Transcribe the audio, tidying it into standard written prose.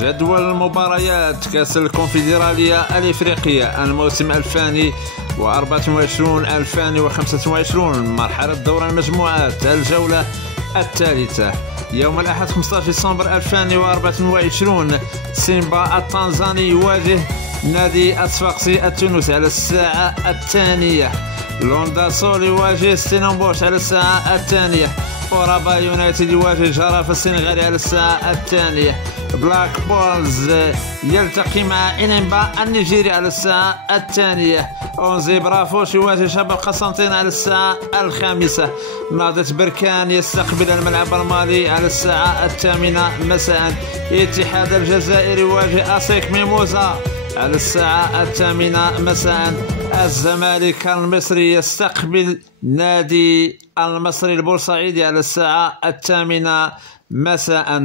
جدول المباريات كأس الكونفدرالية الإفريقية الموسم 2024-2025 مرحلة دور المجموعات الجولة الثالثة. يوم الأحد 15 ديسمبر 2024 سيمبا التنزاني يواجه نادي الصفاقسي التونسي على الساعة 2. لوندا سول يواجه ستيلنبوش على الساعة 2. أورابا يونايتد يواجه جرافة السنغالي على الساعة 2. بلاك بولز يلتقي مع إنيمبا النيجيري على الساعة 2. أونزي برافوش يواجه شباب قسنطين على الساعة 5. نهضة بركان يستقبل الملعب المالي على الساعة 8 مساء. اتحاد الجزائر يواجه أسيك ميموزا على الساعة 8 مساء. الزمالك المصري يستقبل نادي المصري البورسعيدي على الساعة 8 مساء.